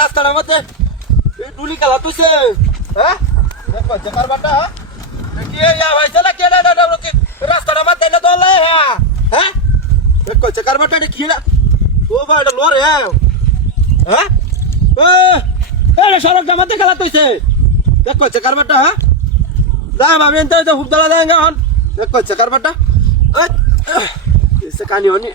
রাস্তার মধ্যে ডুলি খেলা তুইছে হ্যাঁ দেখো চেকার বাটা কি ভাই চলা কে রাস্তার মধ্যে না দলে হ্যাঁ হ্যাঁ দেখো চেকার বাটা কি না ও ভাই এটা লোরে হ্যাঁ এ সড়ক জামাতে খেলা তুইছে দেখো চেকার বাটা হ্যাঁ যা ভাবি এনতে তো খুব দলা দেঙ্গা হন দেখো চেকার বাটা এসে কানি হনি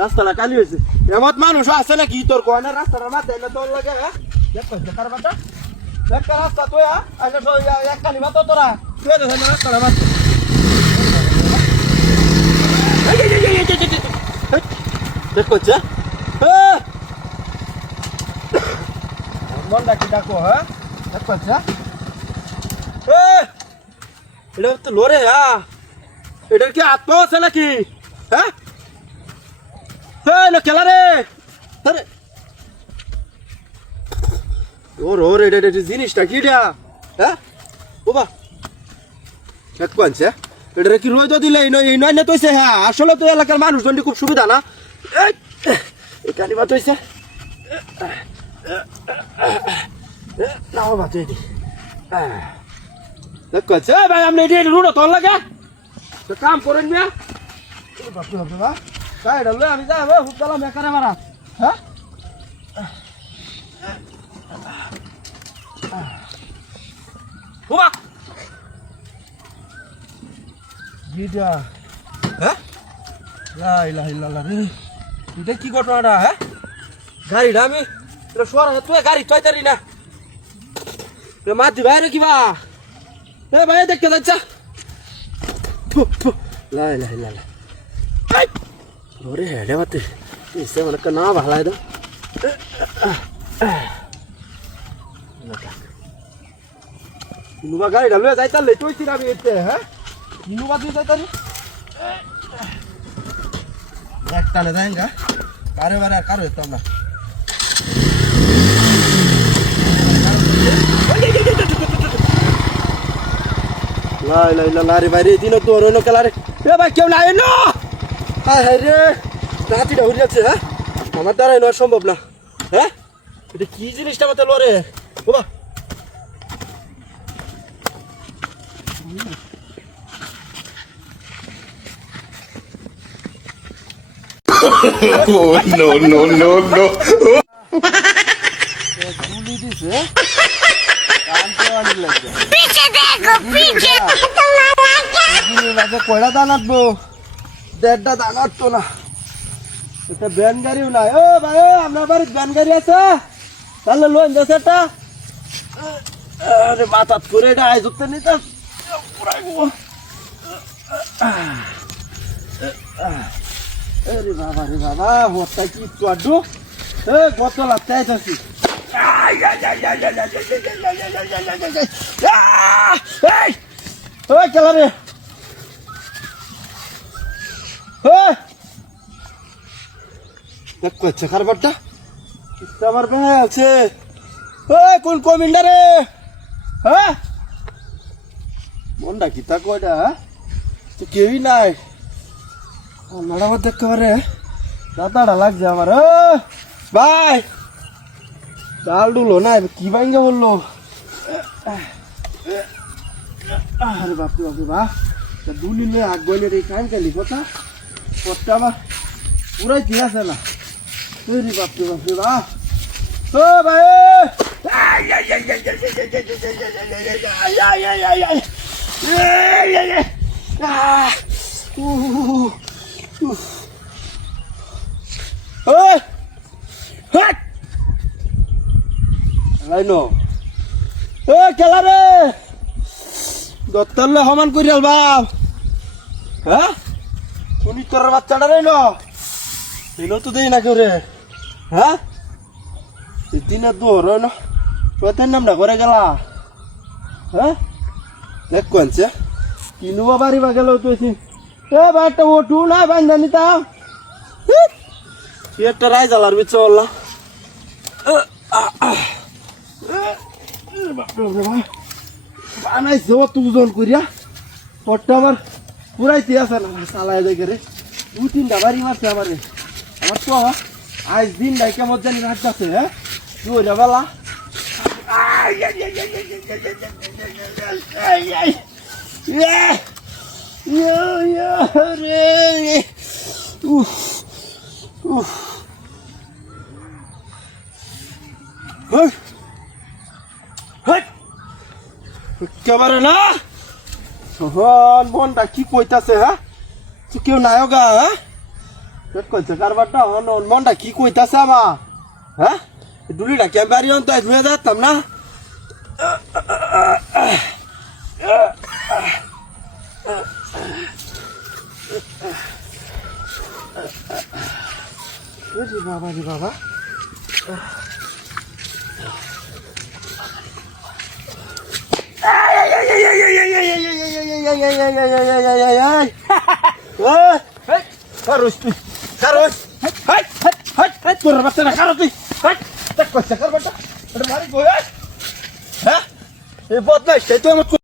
রাস্তাটা কালি হয়েছে এমত মানুষ আছে নাকি তোর কয় না রাস্তাটা মাথায় না তোর লাগে হ্যাঁ দেখো চেকার বাটা একটা রাস্তা তুই এক কালি মাতো তোরা তুই তো রাস্তাটা মাথা দেখো মনটা কি ডাকো হ্যাঁ দেখো এটা তো লোরে হ্যাঁ এটার কি আত্মা আছে নাকি হ্যাঁ খেলা রে আরে ওর এটা জিনিসটা কি হ্যাঁ বাবা এক কোনছে এটা কি রোদ দিলে এই নয় না তৈছে হ্যাঁ আসলে তো এলাকার মানুষজন খুব সুবিধা না এই কালিমা তৈছে না বাবা তুই দেখছে ভাই আপনি এটি রুড়ো তোর লাগে কাম করেন মিয়া বাপরে বাপরে বা গাড়িটা লই আমি যাবো খুব দালাম একারে মারা হ্যাঁ বাবা গিটা হ্যাঁ লাইলা রে এটা কি ঘটনাটা হ্যাঁ গাড়িটা আমি সোয়ারা তুই গাড়ি তৈরি না মাতি বাইরে কিবা এ ভাই দেখতে যাচ্ছা লাইলা ওরে হেডে বাতে ইসে মানে না ভালো একদম ইনুবা গাড়িটা লয়ে যাইতা লেট হইছি না আমি এতে হ্যাঁ ইনুবা দিয়ে যাইতা রে একটানে যাইঙ্গা কারে বারে আর কারো হইতাম না লাইলা রে ভাই রে দিন তো রইল খেলা রে এ ভাই কেউ নাই না হায় রে রাতিটা হয়ে যাচ্ছে হ্যাঁ আমার দ্বারাই নয় সম্ভব না হ্যাঁ এটা কি জিনিসটা মতো লরে বাবা no. গুলি দিছে पीछे देखो पीछे কয়টা দান আটবো 1.5টা দান আটতো না এটা ভ্যান গাড়িও নাই ও ভাই আপনার বাড়ির ভ্যান গাড়ি আছে তাহলে লোন যাচ্ছে একটা আরে মাথাত করে এটা আয় যুক্ত নিতে আরে বাবা ভোটটা কি চড়ু কত লাগতে আইতাছি খেলা রে দেখছে খারবারটা আমার ভাই আছে কোন কমিন্ডা রে হ্যাঁ মনটা কি তা কয়টা তো কেউই নাই ম্যাডাম দেখতে পারে দাদাটা লাগছে আমার ভাই ডাল ডুলো না কি ভাঙ্গে বললো আরে বাপরে বা দুলিলে আগ বইলে রে কান কালি কথা পটটা আমার পুরাই ঠিক আছে না রে বাপরে বা ও ভাই খেলা রে দত্তরলে সমান করি বাপ হ্যাঁ শুনি তোর বাচ্চাটা রে ন তো দেই না কেউ রে হ্যাঁ দিনের দোর ন প্রথম নামটা করে গেলা হ্যাঁ দেখ কোনছে কিনুবা বাড়ি বা গেল তুই এ বাটা ওঠু না বান্ধা নিতাম একটা রাইজালার বিচ বললাম বানাইছে ও তুজন করিয়া পট্টা আমার পুরাইতে আছে না চালায় দেখে রে 2-3টা বাড়ি মারছে আমারে আমার তো আজ দিন নাই কেমন জানি রাত যাচ্ছে হ্যাঁ দুই বেলা কেবারে না মনটা কি কইতাছে হ্যাঁ তুই কেউ নাই গা হ্যাঁ কইছে কারবারটা মনটা কি কইতাছে আমার হ্যাঁ ডুলিটা ক্যাম্পারি অন্ত ধুয়ে যেতাম না বাবা রে বাবা বদমাইশ তুই আমার